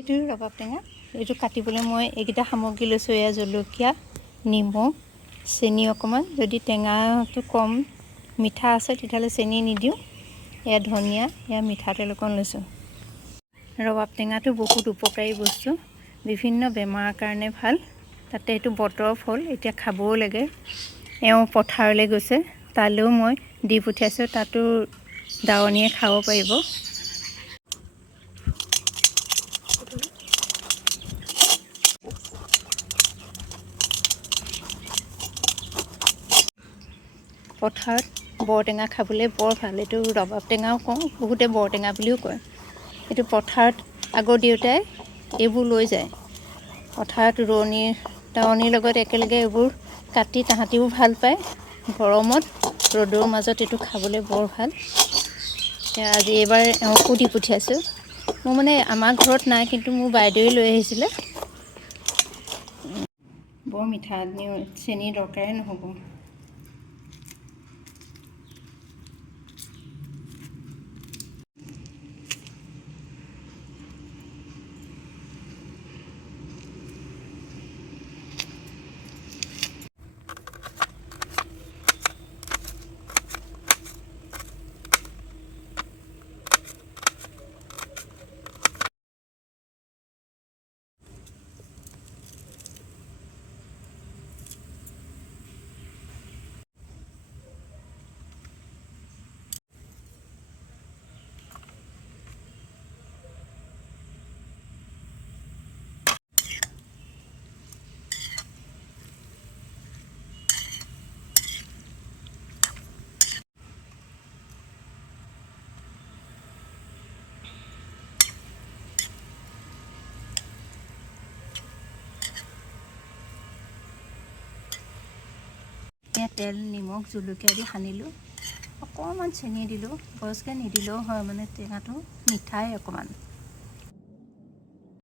এইটো ৰবাব টেঙা। এইটো কাটিবলৈ মই এইকেইটা সামগ্ৰী লৈছোঁ। এয়া জলকীয়া, নিমখ, চেনি অকণমান, যদি টেঙাটো কম মিঠা আছে তেতিয়াহ'লে চেনি নিদিওঁ। এয়া ধনিয়া, এয়া মিঠাতেল অকণ লৈছোঁ। ৰবাব টেঙাটো বহুত উপকাৰী বস্তু, বিভিন্ন বেমাৰৰ কাৰণে ভাল। তাতে এইটো বতৰৰ ফল, এতিয়া খাবও লাগে। এওঁ পথাৰলৈ গৈছে, তালৈও মই দি পঠিয়াইছোঁ, তাতো দাৱনীয়ে খাব পাৰিব। পথাৰত বৰটেঙা খাবলৈ বৰ ভাল। এইটো ৰবাব টেঙাও কওঁ, বহুতে বৰটেঙা বুলিও কয়। এইটো পথাৰত আগৰ দেউতাই এইবোৰ লৈ যায়। পথাৰত দাৱনীৰ লগত একেলগে এইবোৰ কাটি তাহাঁতিও ভাল পায়। গৰমত ৰ'দৰ মাজত এইটো খাবলৈ বৰ ভাল। আজি এইবাৰ এওঁকো দি পঠিয়াইছোঁ। মোৰ মানে আমাৰ ঘৰত নাই, কিন্তু মোৰ বাইদেৱে লৈ আহিছিলে। বৰ মিঠা, চেনিৰ দৰকাৰে নহ'ব। এতিয়া তেল, নিমখ, জলকীয়া দি সানিলোঁ। অকণমান চেনি দিলোঁ, বৰকৈ নিদিলেও হয়, মানে টেঙাটো মিঠাই অকণমান।